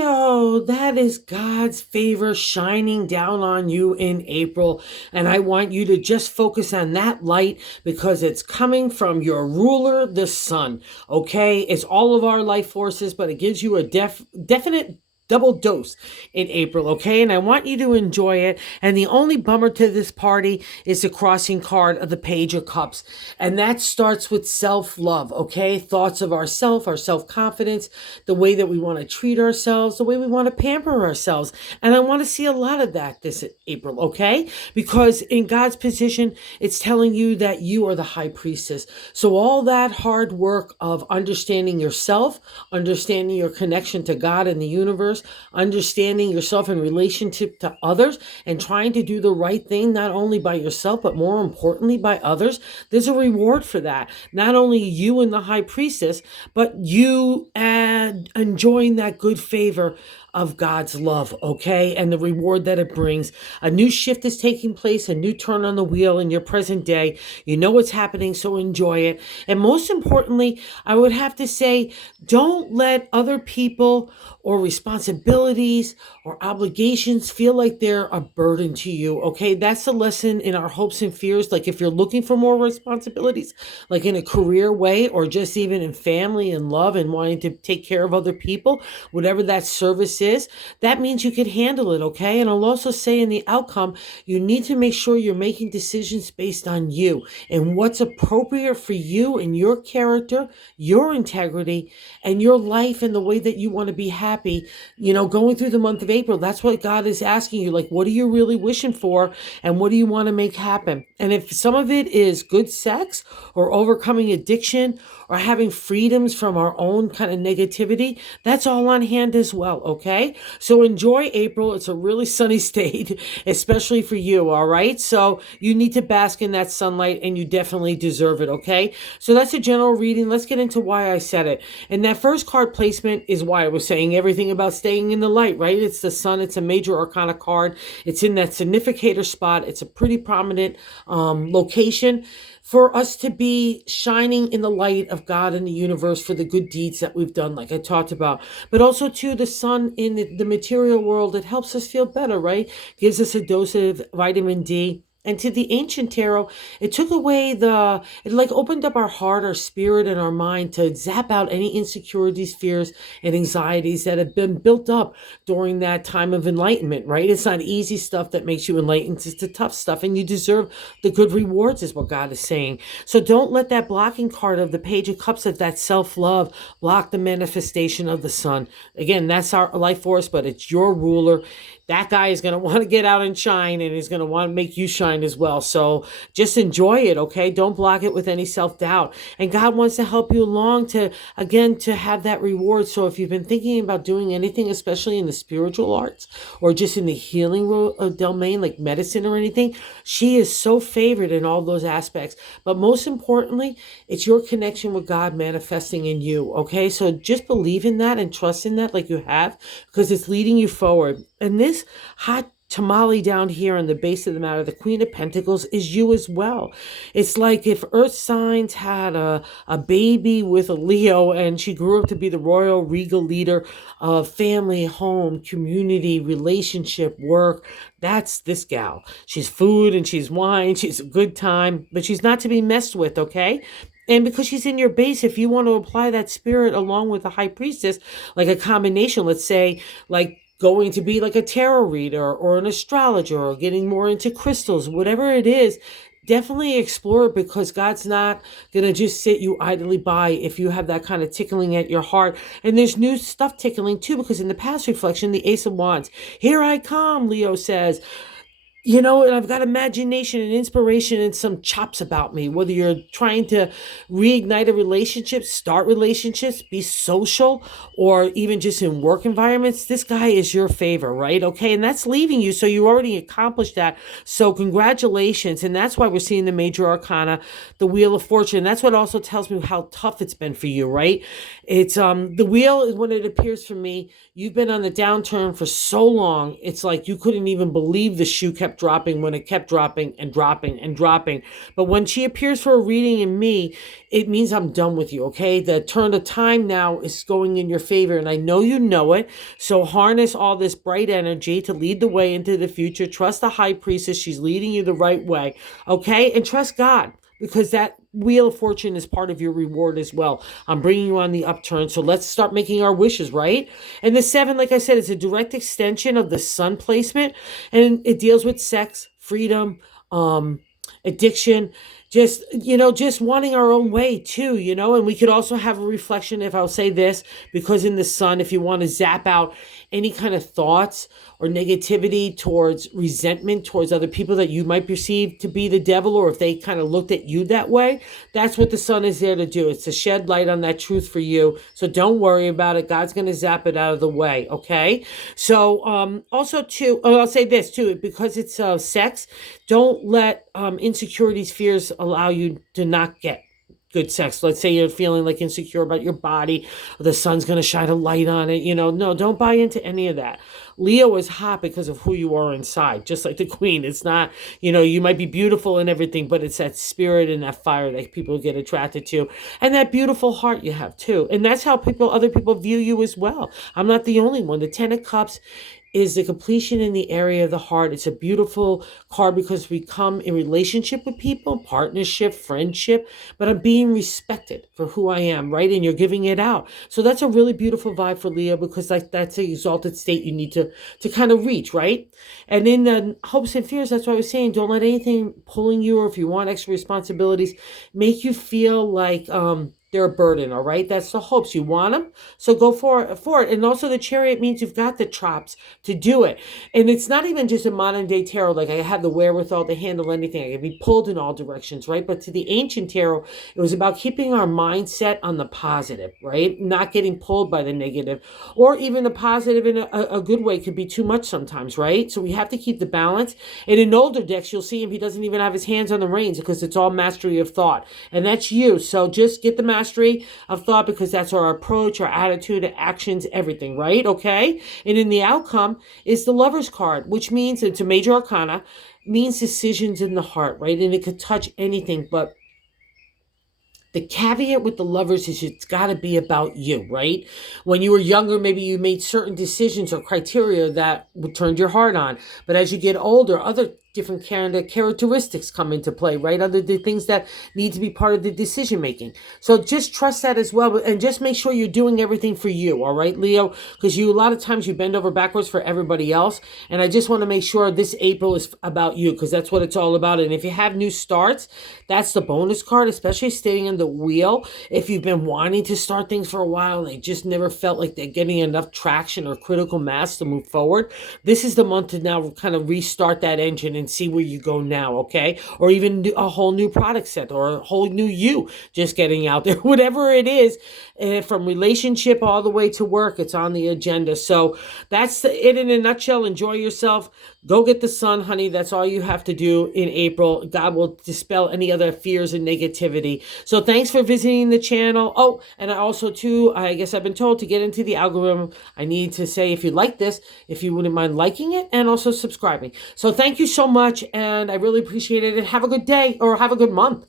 Leo, that is God's favor shining down on you in April. And I want you to just focus on that light because it's coming from your ruler, the sun. Okay? It's all of our life forces, but it gives you a definite double dose in April, okay? And I want you to enjoy it. And the only bummer to this party is the crossing card of the Page of Cups. And that starts with self-love, okay? Thoughts of ourself, our self-confidence, the way that we want to treat ourselves, the way we want to pamper ourselves. And I want to see a lot of that this April, okay? Because in God's position, it's telling you that you are the high priestess. So all that hard work of understanding yourself, understanding your connection to God and the universe, understanding yourself in relationship to others, and trying to do the right thing, not only by yourself, but more importantly by others, there's a reward for that. Not only you and the high priestess, but you enjoying that good favor of God's love, okay? And the reward that it brings. A new shift is taking place, a new turn on the wheel in your present day. You know what's happening, so enjoy it. And most importantly, I would have to say, don't let other people or responsibilities or obligations feel like they're a burden to you, okay? That's the lesson in our hopes and fears. Like if you're looking for more responsibilities, like in a career way or just even in family and love and wanting to take care of other people, whatever that service is, that means you can handle it, okay? And I'll also say in the outcome, you need to make sure you're making decisions based on you and what's appropriate for you and your character, your integrity, and your life and the way that you want to be happy, going through the month of April. That's what God is asking you. Like, what are you really wishing for? And what do you want to make happen? And if some of it is good sex or overcoming addiction or having freedoms from our own kind of negativity, that's all on hand as well, okay? So enjoy April. It's a really sunny state, especially for you, all right? So you need to bask in that sunlight and you definitely deserve it, okay? So that's a general reading. Let's get into why I said it. And that first card placement is why I was saying everything about staying in the light, right? It's the sun. It's a major arcana card. It's in that significator spot. It's a pretty prominent location for us to be shining in the light of God and the universe for the good deeds that we've done, like I talked about. But also, too, the sun in the material world, it helps us feel better, right? Gives us a dose of vitamin D. And to the ancient tarot, it took away it like opened up our heart, our spirit, and our mind to zap out any insecurities, fears, and anxieties that have been built up during that time of enlightenment, right? It's not easy stuff that makes you enlightened. It's the tough stuff, and you deserve the good rewards, is what God is saying. So don't let that blocking card of the Page of Cups, of that self-love, block the manifestation of the sun. Again, that's our life force, but it's your ruler. That guy is going to want to get out and shine, and he's going to want to make you shine as well. So just enjoy it, okay? Don't block it with any self-doubt. And God wants to help you along to have that reward. So if you've been thinking about doing anything, especially in the spiritual arts or just in the healing domain, like medicine or anything, she is so favored in all those aspects. But most importantly, it's your connection with God manifesting in you, okay? So just believe in that and trust in that like you have, because it's leading you forward. And this hot tamale down here on the base of the matter, the Queen of Pentacles, is you as well. It's like if Earth signs had a baby with a Leo and she grew up to be the royal regal leader of family, home, community, relationship, work. That's this gal. She's food and she's wine. She's a good time, but she's not to be messed with, okay? And because she's in your base, if you want to apply that spirit along with the high priestess, like a combination, let's say, like going to be like a tarot reader or an astrologer or getting more into crystals, whatever it is, definitely explore it, because God's not going to just sit you idly by if you have that kind of tickling at your heart. And there's new stuff tickling too, because in the past reflection, the Ace of Wands, here I come, Leo says. And I've got imagination and inspiration and some chops about me. Whether you're trying to reignite a relationship, start relationships, be social, or even just in work environments, this guy is your favor, right? Okay, and that's leaving you, so you already accomplished that. So congratulations, and that's why we're seeing the major arcana, the Wheel of Fortune. That's what also tells me how tough it's been for you, right? It's the wheel is when it appears for me. You've been on the downturn for so long. It's like you couldn't even believe the shoe kept kept dropping when it kept dropping and dropping and dropping. But when she appears for a reading in me, it means I'm done with you, okay? The turn of time now is going in your favor, and I know you know it. So harness all this bright energy to lead the way into the future. Trust the high priestess. She's leading you the right way, okay? And trust God, because that wheel of fortune is part of your reward as well. I'm bringing you on the upturn. So let's start making our wishes, right? And the 7, like I said, is a direct extension of the sun placement, and it deals with sex, freedom, addiction, just wanting our own way too, and we could also have a reflection, if I'll say this, because in the sun, if you want to zap out any kind of thoughts or negativity towards resentment towards other people that you might perceive to be the devil, or if they kind of looked at you that way, that's what the sun is there to do. It's to shed light on that truth for you. So don't worry about it. God's going to zap it out of the way. Okay. So, also too, I'll say this too, because it's sex, don't let insecurities, fears allow you to not get good sex. Let's say you're feeling like insecure about your body, or the sun's going to shine a light on it. No, don't buy into any of that. Leo is hot because of who you are inside, just like the queen. It's not, you might be beautiful and everything, but it's that spirit and that fire that people get attracted to, and that beautiful heart you have too. And that's how other people view you as well. I'm not the only one. The 10 of Cups is the completion in the area of the heart. It's a beautiful card because we come in relationship with people, partnership, friendship, but I'm being respected for who I am, right? And you're giving it out. So that's a really beautiful vibe for Leo, because that's an exalted state you need to kind of reach, right? And in the hopes and fears, that's what I was saying. Don't let anything pulling you, or if you want extra responsibilities, make you feel like they're a burden, all right? That's the hopes. You want them, so go for it. And also the Chariot means you've got the chops to do it. And it's not even just a modern day tarot, like I have the wherewithal to handle anything. I can be pulled in all directions, right? But to the ancient tarot, it was about keeping our mindset on the positive, right? Not getting pulled by the negative, or even the positive in a good way could be too much sometimes, right? So we have to keep the balance. And in older decks, you'll see him, he doesn't even have his hands on the reins, because it's all mastery of thought. And that's you. So just get the mastery of thought, because that's our approach, our attitude, actions, everything, right? Okay. And in the outcome is the Lover's card, which means it's a major arcana, means decisions in the heart, right? And it could touch anything, but the caveat with the Lovers is it's got to be about you, right? When you were younger, maybe you made certain decisions or criteria that turned your heart on. But as you get older, other different kind of characteristics come into play, right? Other the things that need to be part of the decision making. So just trust that as well, and just make sure you're doing everything for you, all right, Leo? Because a lot of times you bend over backwards for everybody else, and I just want to make sure this April is about you, because that's what it's all about. And if you have new starts, that's the bonus card, especially staying in the wheel. If you've been wanting to start things for a while and they just never felt like they're getting enough traction or critical mass to move forward, this is the month to now kind of restart that engine and see where you go now, okay? Or even a whole new product set, or a whole new you just getting out there. Whatever it is, from relationship all the way to work, it's on the agenda. So that's it in a nutshell. Enjoy yourself. Go get the sun, honey. That's all you have to do in April. God will dispel any other fears and negativity. So thanks for visiting the channel. Oh, and I also too, I guess I've been told to get into the algorithm, I need to say, if you like this, if you wouldn't mind liking it and also subscribing. So thank you so much, and I really appreciate it. And have a good day, or have a good month.